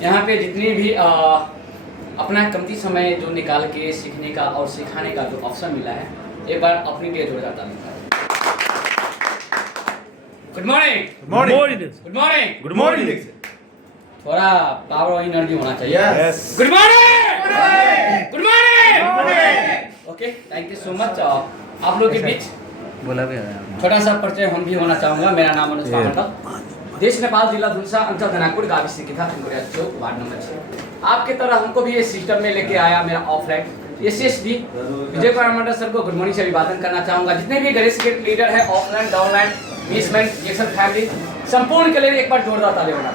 यहाँ पे जितनी भी अपना कीमती समय जो निकाल के सीखने का और सिखाने का जो अवसर मिला है, एक बार अपनी लिए जोरदार ताली। Good morning. Good morning. Good morning. थोड़ा पावर और एनर्जी होना चाहिए। Yes. Good morning. Good morning. Okay, thank you so much. आप लोग के बीच बोला भी छोटा सा परिचय हम भी होना चाहूँगा। मेरा नाम अनुज मंडल, देश नेपाल जिला धुलसा अंचल धनाकुर गाविस सिकिथा फिंगोरिया चौक वार्ड नंबर 6। आपके तरह हमको भी ये सिस्टम में लेके आया मेरा offline SSD Vijay Kumar Mandal sir को गुड मॉर्निंग से अभिवादन करना चाहूँगा। जितने भी गणेश के लीडर है ऑफलाइन डाउनलाइन मिसमेंट जेक्सन फैमिली संपूर्ण के लिए एक बार जोरदार ताली होना।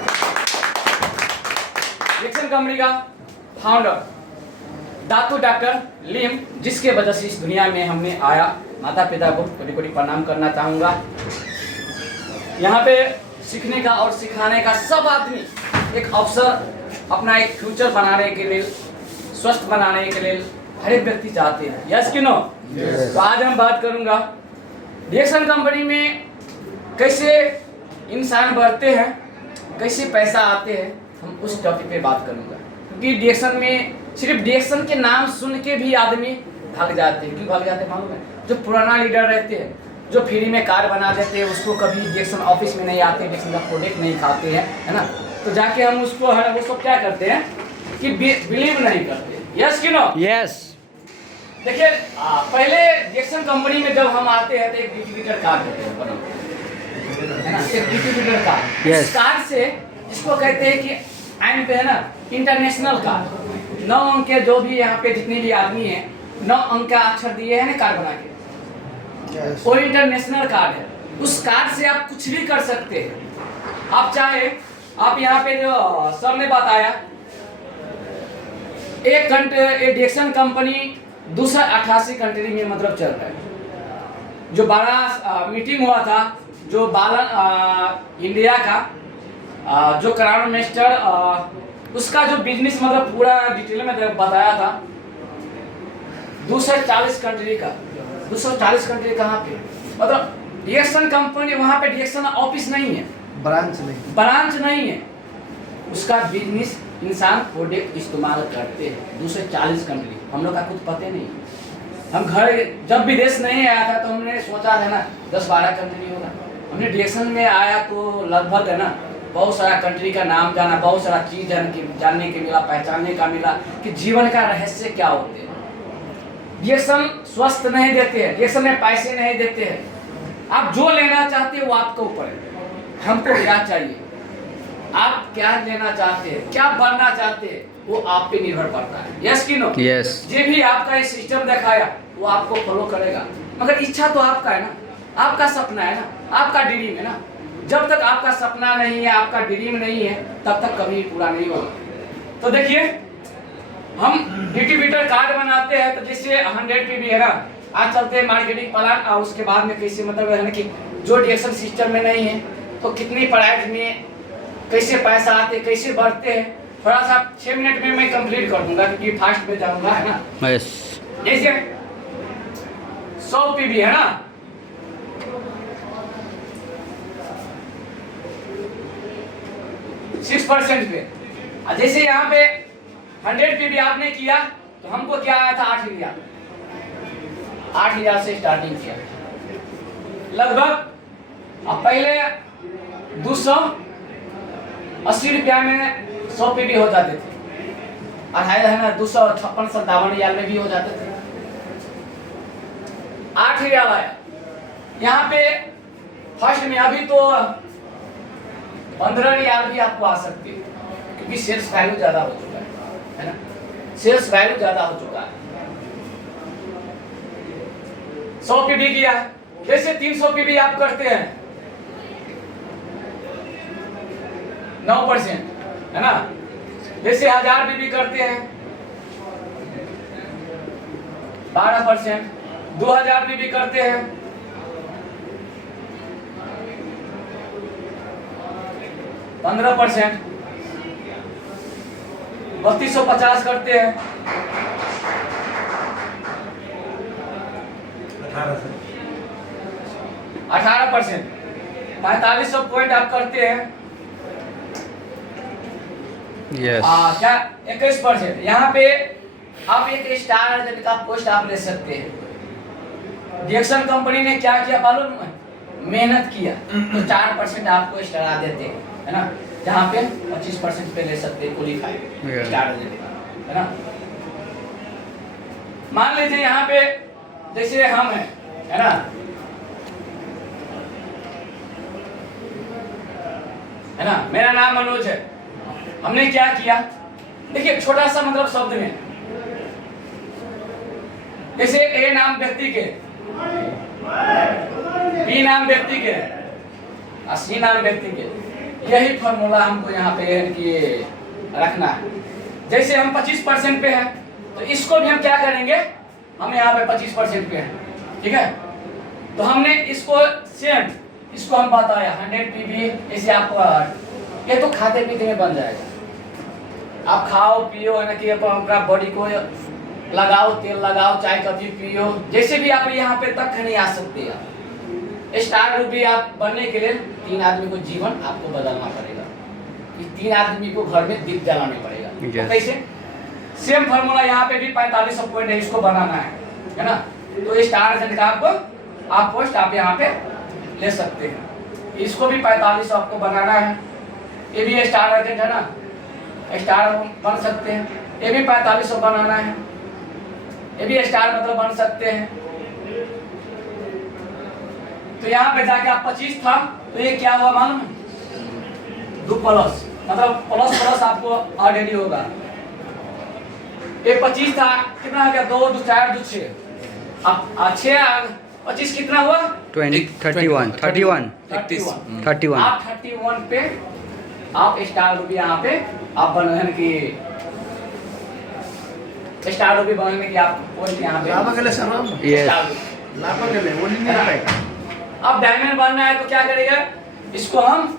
जेक्सन कंपनी का फाउंडर दातू डॉक्टर लिम, जिसके वजह से इस दुनिया में हमने आया, माता पिता को कोटि कोटि प्रणाम करना चाहूँगा। यहाँ पे सीखने का और सिखाने का सब आदमी एक अवसर, अपना एक फ्यूचर बनाने के लिए, स्वस्थ बनाने के लिए हर एक व्यक्ति चाहते हैं। यस कि नो? तो आज हम बात करूँगा जेक्सन कंपनी में कैसे इंसान बढ़ते हैं, कैसे पैसा आते हैं, हम उस टॉपिक पे बात करूँगा। क्योंकि जेक्सन में सिर्फ जेक्सन के नाम सुन के भी आदमी भाग जाते हैं। क्यों भाग जाते हैं मालूम है? जो पुराना लीडर रहते हैं, जो फ्री में कार बना देते हैं, उसको कभी जेक्सन ऑफिस में नहीं आते, जेक्सन का प्रोडक्ट नहीं खाते हैं, है ना? तो जाके हम उसको है वो सब क्या करते हैं कि बिलीव नहीं करते। यस कि नो? यस। देखिए पहले जेक्सन कंपनी में जब हम आते हैं तो एक डिस्ट्रीब्यूटर कार्ड होते हैं बना, है ना? एक डिस्ट्रीब्यूटर कार्ड। Yes. इस कार्ड से इसको कहते हैं कि आइन पे है ना इंटरनेशनल कार्ड। 9 अंक के जो भी यहाँ पे जितने भी आदमी हैं 9 अंक का अक्षर दिए हैं ना कार्ड बना के, वो इंटरनेशनल कार्ड है। उस कार्ड से आप कुछ भी कर सकते हैं। आप चाहे आप यहाँ पे जो सर ने बताया 1 घंटे जेक्सन कंपनी 288 कंट्री में मतलब चल रहा है। जो बड़ा मीटिंग हुआ था, जो बालन इंडिया का जो क्राउन मिनिस्टर उसका जो बिजनेस मतलब पूरा डिटेल में बताया था 240 कंट्री का। 240 कंट्री कहाँ पे? मतलब जेक्सन कंपनी वहाँ पे जेक्सन ऑफिस नहीं है, ब्रांच नहीं है, उसका बिजनेस इंसान प्रोडक्ट इस्तेमाल करते हैं 240 कंट्री। हम लोग का कुछ पता नहीं। हम घर जब विदेश नहीं आया था तो हमने सोचा है ना 10-12 कंट्री होगा। हमने जेक्सन में आया तो लगभग है ना बहुत सारा कंट्री का नाम जाना, बहुत सारा चीज जानने के मिला, पहचानने का मिला कि जीवन का रहस्य क्या होते हैं। जेक्सन स्वस्थ नहीं देते हैं, जेक्सन में पैसे नहीं देते हैं। आप जो लेना चाहते हैं वो आपके ऊपर है। हमको क्या चाहिए, आप क्या लेना चाहते हैं, क्या बनना चाहते हैं, वो आप पे निर्भर करता है। यस कि नो? यस। जो भी आपका ये सिस्टम दिखाया वो आपको फॉलो करेगा, मगर इच्छा तो आपका है ना, आपका सपना है ना, आपका ड्रीम है ना। जब तक आपका सपना नहीं है, आपका ड्रीम नहीं है, तब तक कभी पूरा नहीं होगा। तो देखिए हम डिस्ट्रीब्यूटर कार्ड बनाते हैं तो जैसे 100 पे भी है ना, आज चलते हैं मार्केटिंग प्लान और उसके बाद में कैसे मतलब है ना कि जो जेक्सन सिस्टम में नहीं है तो कितनी प्राइस में कैसे पैसा आते, कैसे बढ़ते हैं, थोड़ा सा 6 मिनट में मैं कंप्लीट कर दूंगा क्योंकि फास्ट में जाऊंगा, है ना। यस। जैसे 100 पे भी है ना, सिक्स % पे। जैसे यहाँ पे 100 पे भी आपने किया तो हमको क्या आया था 8,000। 8,000 से स्टार्टिंग किया। लगभग अब पहले 280 रुपया में 100 पे भी हो जाते थे, और है ना 256-57 में भी हो जाते थे। 8,000 आया यहाँ पे फर्स्ट में। अभी तो 15,000 भी आपको आ सकते हैं क्योंकि सेल्स वैल्यू ज्यादा हो चुका है ना, सेल्स वैल्यू ज्यादा हो चुका है। 100 पे भी किया, जैसे 300 पे भी आप करते हैं 9% है ना, जैसे 1000 पे भी करते हैं 12%, 2000 पे भी करते हैं 15%, 3250 करते हैं 18%, 4500 पॉइंट आप करते हैं यस क्या 21%। यहाँ पे आप एक स्टार एजेंट का पोस्ट आप ले सकते हैं। डिएक्शन कंपनी ने क्या किया मालूम, मेहनत किया तो 4% आपको स्टार देते हैं, है ना, जहाँ पे 25% पे ले सकते हैं क्वालिफाई स्टार एजेंट, है ना। मान लीजिए यहाँ पे जैसे हम हैं, है ना, है ना, मेरा नाम मनोज है। हमने क्या किया, देखिए छोटा सा मतलब शब्द में, जैसे ए नाम व्यक्ति के, बी नाम व्यक्ति के और सी नाम व्यक्ति के, यही फॉर्मूला हमको यहाँ पे कि रखना है। जैसे हम 25% पे हैं तो इसको भी हम क्या करेंगे, हम यहाँ पे 25% पे हैं, ठीक है। तो हमने इसको सेम, इसको हम बताया 100 पीवी, ऐसे आपको ये तो खाते पीते में बन जाएगा। आप खाओ पियो, है ना, कि अपना बॉडी को लगाओ, तेल लगाओ, चाय कॉफी पियो, जैसे भी आप यहाँ पे तक नहीं आ सकते। आप स्टार रूपी आप बनने के लिए 3 आदमी को जीवन आपको बदलना पड़ेगा, 3 आदमी को घर में दीप जलाने पड़ेगा। तो कैसे, सेम फॉर्मूला यहाँ पे भी 4500 पॉइंट है, इसको बनाना है ना। तो स्टार एजेंट का आपको आप पोस्ट आप यहाँ पे ले सकते हैं। इसको भी 4500 आपको बनाना है, ये भी स्टार एजेंट है ना, स्टार बन सकते हैं। ये भी 4500 बनाना है, ये भी स्टार मतलब बन सकते हैं। तो यहाँ पे जाके आप 25 था तो ये क्या हुआ मालूम है, 2 प्लस, मतलब प्लस प्लस आपको ऑलरेडी होगा। ये 25 था, कितना हो गया, 2 2 4 2 6, अब 6 25 कितना हुआ, 20 31 31 31। आप 31 पे आप स्टार रूपी यहाँ पे आप बनने की स्टार रूपी बनने की आप पोस्ट यहाँ पे अब डायमंड बनना है तो क्या करेगा, इसको हम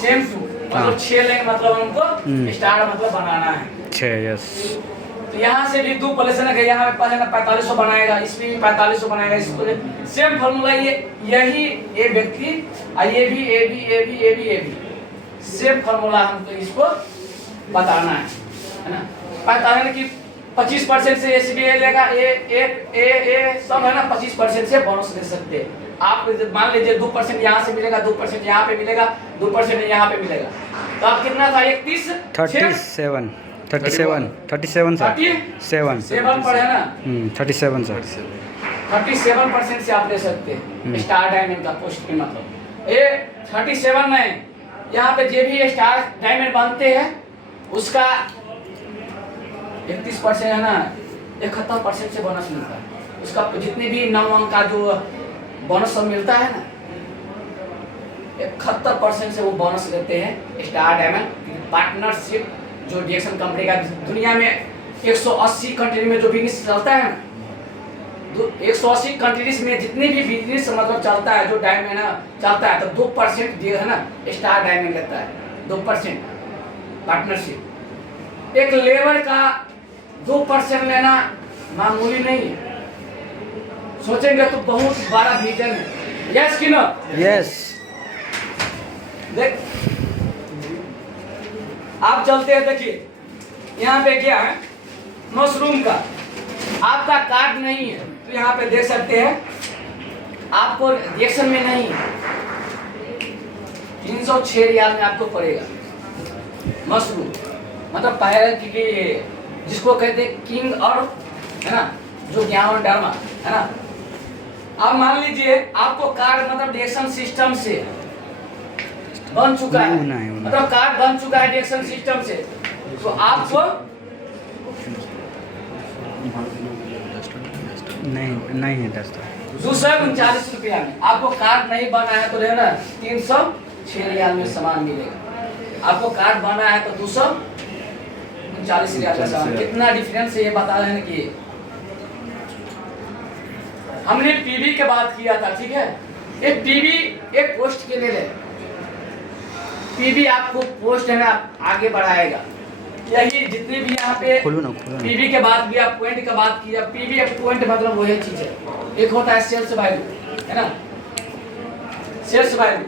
सेम टू मतलब 6 लेंगे, मतलब हमको स्टार मतलब बनाना है 6। यस, तो यहाँ से भी 2 प्लस है, यहाँ पे 4500 बनाएगा, इसमें भी 4500 बनाएगा, इसको सेम फॉर्मूला। ये यही ए व्यक्ति और ये भी ए भी ए भी ए भी ए भी सेम फॉर्मूला हमको इसको बताना है ना। बताने की 25% से एसबीआई लेगा, ए सब है ना, 25% से बोनस ले सकते हैं। आप मान लीजिए 2% यहाँ से मिलेगा, 2% यहाँ पे मिलेगा, 2% यहाँ पे मिलेगा, तो आप कितना था, 31 37 सर, 7 पर है ना, 37 सर, 37% से आप ले सकते हैं स्टार डायमंड का पोस्ट में। मतलब ये 37 नहीं, यहाँ पे जो भी स्टार डायमंड बनते हैं उसका 31% है ना, 71% से बोनस मिलता है। उसका जितने भी 9 अंक का जो बोनस सब मिलता है ना, 71% से वो बोनस लेते हैं स्टार डायमंड पार्टनरशिप। जो डिएक्शन कंपनी का दुनिया में 180 कंट्री में जो बिजनेस चलता है ना, 180 कंट्रीज में जितने भी बिजनेस मतलब चलता है, जो डायमंड ना चलता है, तो 2% जो है ना स्टार डायमंड लेता है, 2% पार्टनरशिप। एक लेबर का 2% लेना मामूली नहीं है, सोचेंगे तो बहुत बड़ा विजन है। यस कि नो? यस। देख आप चलते हैं, देखिए यहाँ पे क्या है, मशरूम का आपका कार्ड नहीं है तो यहाँ पे देख सकते हैं, आपको रिएक्शन में नहीं है, 306 रियाल में आपको पड़ेगा मशरूम। मतलब पहले की जिसको कहते हैं किंग और है ना, जो ज्ञान डरमा है ना। अब मान लीजिए आपको कार्ड मतलब रिएक्शन सिस्टम से बन चुका है, मतलब कार्ड बन चुका है रिएक्शन सिस्टम से, तो आपको नहीं है दोस्तों, 239 रुपया में आपको कार्ड नहीं बना है तो लेना 306 रियाल में सामान मिलेगा। आपको कार्ड बना है तो 239 रियाल का सामान। कितना डिफरेंस है ये बता रहे हैं कि हमने पीवी के बात किया था, ठीक है। ये पीवी एक पोस्ट के लिए ले, पीवी आपको पोस्ट है ना आगे बढ़ाएगा। यही जितने भी यहाँ पे पीवी के बाद किया, पॉइंट का बात किया, पीवी एक पॉइंट मतलब वही चीज है। एक होता है सेल्स वैल्यू, है ना, सेल्स वैल्यू।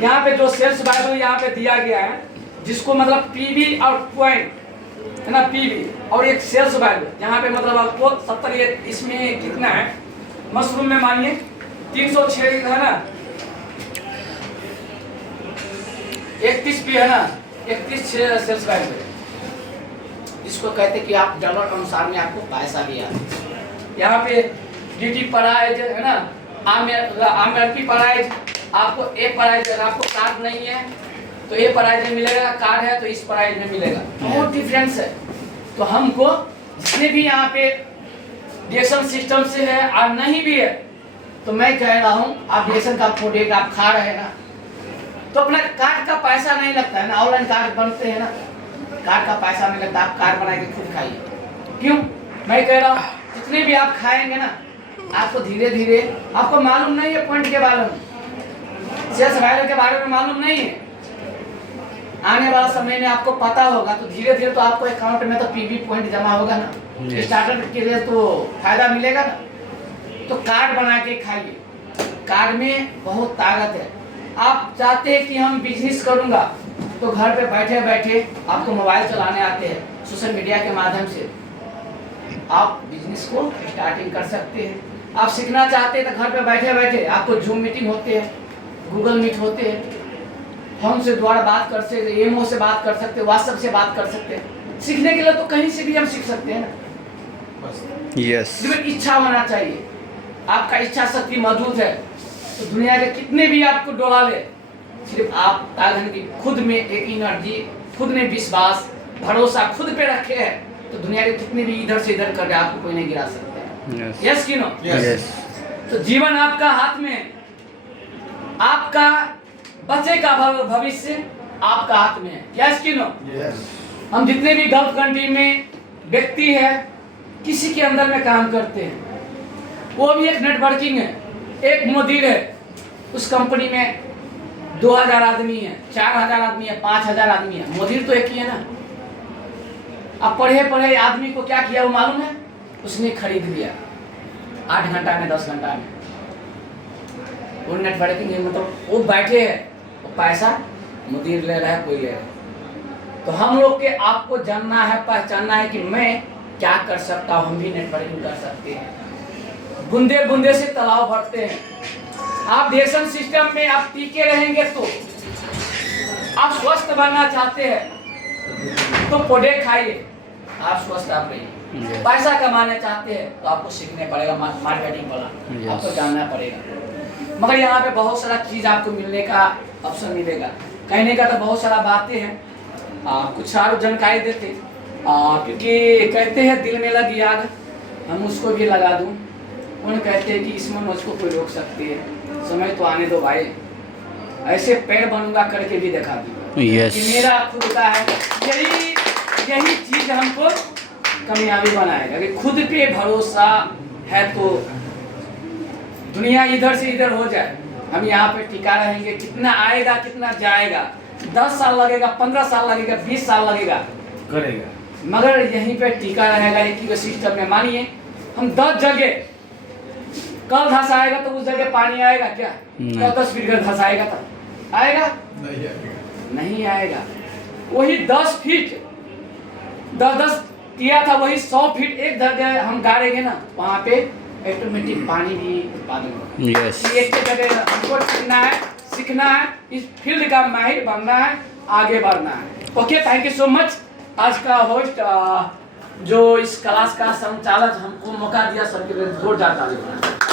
यहाँ पे जो सेल्स वैल्यू यहाँ पे दिया गया है, जिसको मतलब पीवी और पॉइंट है ना, पीवी और एक सेल्स वैल्यू, यहाँ पे मतलब आपको 70, ये इसमें कितना है मशरूम में मानिए 306 है ना, 31 भी है ना, 31 सेल्स वैल्यू, इसको कहते कि आप डॉलर के अनुसार में आपको पैसा भी आता है। यहाँ पे ड्यूटी प्राइज है ना, अमेरिकी प्राइज, आपको ए प्राइज, अगर आपको कार्ड नहीं है तो ए प्राइज में मिलेगा, कार्ड है तो इस प्राइज में मिलेगा, बहुत डिफरेंस है। तो हमको जितने भी यहाँ पे डिएक्शन सिस्टम से है और नहीं भी है, तो मैं कह रहा हूँ आप डिएक्शन का प्रोडक्ट आप खा रहे हैं ना, तो अपना कार्ड का पैसा नहीं लगता है ना, ऑनलाइन कार्ड बनते हैं ना, कार्ड का पैसा नहीं लगता, आप कार्ड बना के खुद खाइए। क्यों मैं कह रहा हूँ, जितने भी आप खाएंगे ना, आपको धीरे धीरे, आपको मालूम नहीं है पॉइंट के बारे में, सेल्स वैल्यू के बारे में मालूम नहीं है, आने वाला समय में आपको पता होगा, तो धीरे धीरे तो आपको अकाउंट में तो पीवी पॉइंट जमा होगा ना, स्टार्टअप के लिए तो फायदा मिलेगा ना। तो कार्ड बना के खाइए, कार्ड में बहुत ताकत है। आप चाहते हैं कि हम बिजनेस करूंगा, तो घर पे बैठे बैठे आपको मोबाइल चलाने आते हैं, सोशल मीडिया के माध्यम से आप बिजनेस को स्टार्टिंग कर सकते हैं। आप सीखना चाहते हैं तो घर पे बैठे बैठे आपको जूम मीटिंग होते हैं, गूगल मीट होते हैं, फोन से द्वारा बात कर सकते, ईमो से बात कर सकते, व्हाट्सएप से बात कर सकते हैं। सीखने के लिए तो कहीं से भी हम सीख सकते हैं ना, यस। सिर्फ इच्छा होना चाहिए, आपका इच्छा शक्ति मौजूद है तो दुनिया के कितने भी आपको डोला ले, सिर्फ आप ताकत की खुद में एक एनर्जी, खुद में विश्वास, भरोसा खुद पे रखे हैं, तो दुनिया के कितने भी इधर से इधर करके आपको कोई नहीं गिरा सकते। यस कि नो? यस। तो जीवन आपका हाथ में, आपका बच्चे का भविष्य आपका हाथ में है। यस कि नो? हम जितने भी गल्फ कंट्री में व्यक्ति है, किसी के अंदर में काम करते हैं, वो भी एक नेटवर्किंग है, एक मुदीर है, उस कंपनी में 2000 आदमी है, 4000 आदमी है, 5000 आदमी है, मुदीर तो एक ही है ना। अब पढ़े पढ़े आदमी को क्या किया वो मालूम है, उसने खरीद लिया 8 घंटा में, 10 घंटा में। वो नेटवर्किंग मतलब वो बैठे है, वो पैसा मुदीर ले रहा है, कोई ले रहा है। तो हम लोग के आपको जानना है, पहचानना है कि मैं क्या कर सकता हूँ, हम भी नेटवर्किंग कर सकते हैं। बूंदे बूंदे से तालाब भरते हैं। आप डिएक्शन सिस्टम में आप टिके रहेंगे, तो आप स्वस्थ बनना चाहते हैं तो प्रोडक्ट खाइए, आप स्वस्थ आप रहिए। पैसा कमाना चाहते हैं तो आपको सीखने पड़ेगा, मार्केटिंग वाला आपको जानना पड़ेगा। मगर यहाँ पे बहुत सारा चीज आपको मिलने का ऑप्शन मिलेगा। कहने का तो बहुत सारा बातें हैं, कुछ सारू जानकारी देते, क्योंकि कहते हैं दिल में लगी आग, हम उसको भी लगा दूं। उन कहते हैं कि इसमें मुझको कोई रोक सकती है, समय तो आने दो भाई, ऐसे पैर बनूंगा करके भी दिखा दूं। यस। कि मेरा खुद का है, यही चीज हमको कामयाबी बनाएगा कि खुद पे भरोसा है तो दुनिया इधर से इधर हो जाए, हम यहाँ पे टिका रहेंगे। कितना आएगा कितना जाएगा, 10 साल लगेगा, 15 साल लगेगा, 20 साल लगेगा, करेगा, मगर यहीं पे टिका रहेगा एक ही सिस्टम में। मानिए हम 10 जगह कल धसाएगा तो उस जगह पानी आएगा क्या? 10 फीट का धसाएगा तो आएगा? नहीं आएगा। वही 10 फीट 10 किया था, वही 100 फीट एक जगह हम गाड़ेंगे ना, वहाँ पे ऑटोमेटिक पानी भी उत्पादन होगा। यस। एक जगह हमको सीखना है, इस फील्ड का माहिर बनना है, आगे बढ़ना है। Okay, thank you so much. आज का होस्ट जो इस क्लास का संचालक हमको मौका दिया, सबके लिए जोरदार ताली बजाएं।